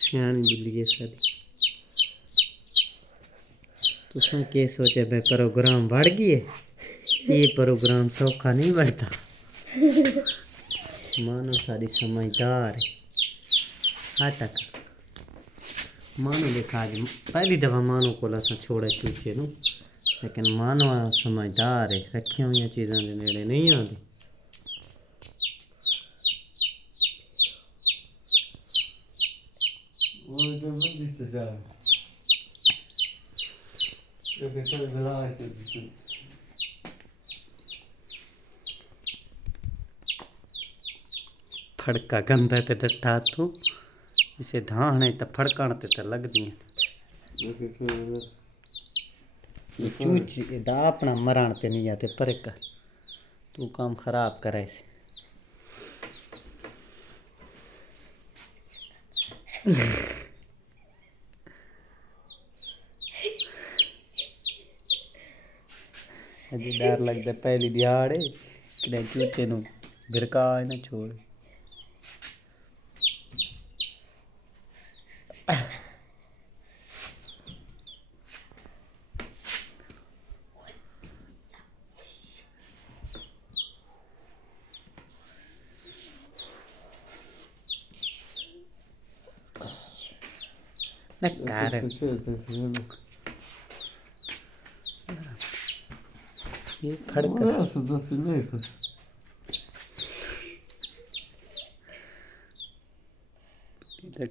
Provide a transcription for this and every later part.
सियानी बिल्ली है सारी। तुसा के सोचे भाई प्रोग्राम बढ़ गए? ये प्रोग्राम सौखा नहीं बढ़ता। मानो सारी समझदार है। हाँ तक मानो देखा आज पहली दफ़ा मानो को अस छोड़े चूचे नू, लेकिन मानो समझदार है, रखी हुई चीज़ों के नेड़े नहीं आती। फड़का गंदा ते डटा तू इसे धाने तो फड़कण ते लग दी चूची दा अपना मरण ते नहीं आते पर कर तू काम खराब करे से। अजे डर लगता पहली दिहाड़े कि चूचे नू भिरका ना छोड़। ना कार ये फड़क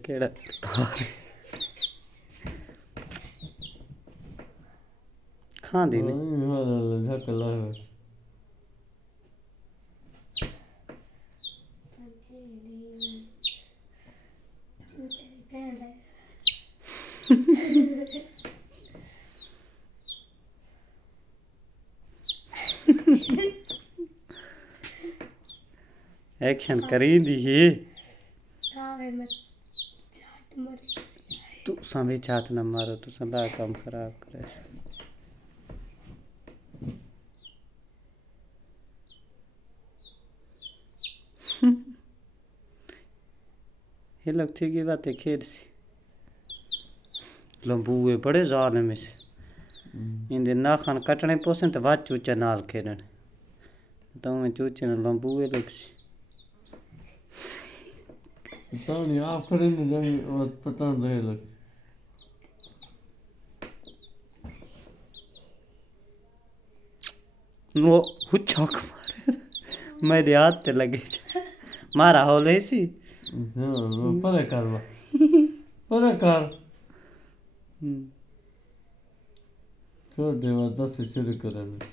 केड़ा खांदी नहीं एक्शन करी दी है तू सामे चाट न मारो तू संदा काम खराब करे। ये लोग ठीक ही बातें खेल सी लंबूए बड़े जाल में से इंदे नाखन कटने पोसन तो बाद चूचा नाल खेलने तो मैं चूचे न लंबूए लोग सी आखिरी में जब पता नहीं लग वो हुच्चाक मारे मेरे हाथ ते लगे मारा हो ले सी पर कर छोड़ दे 10 शुरू करेंगे।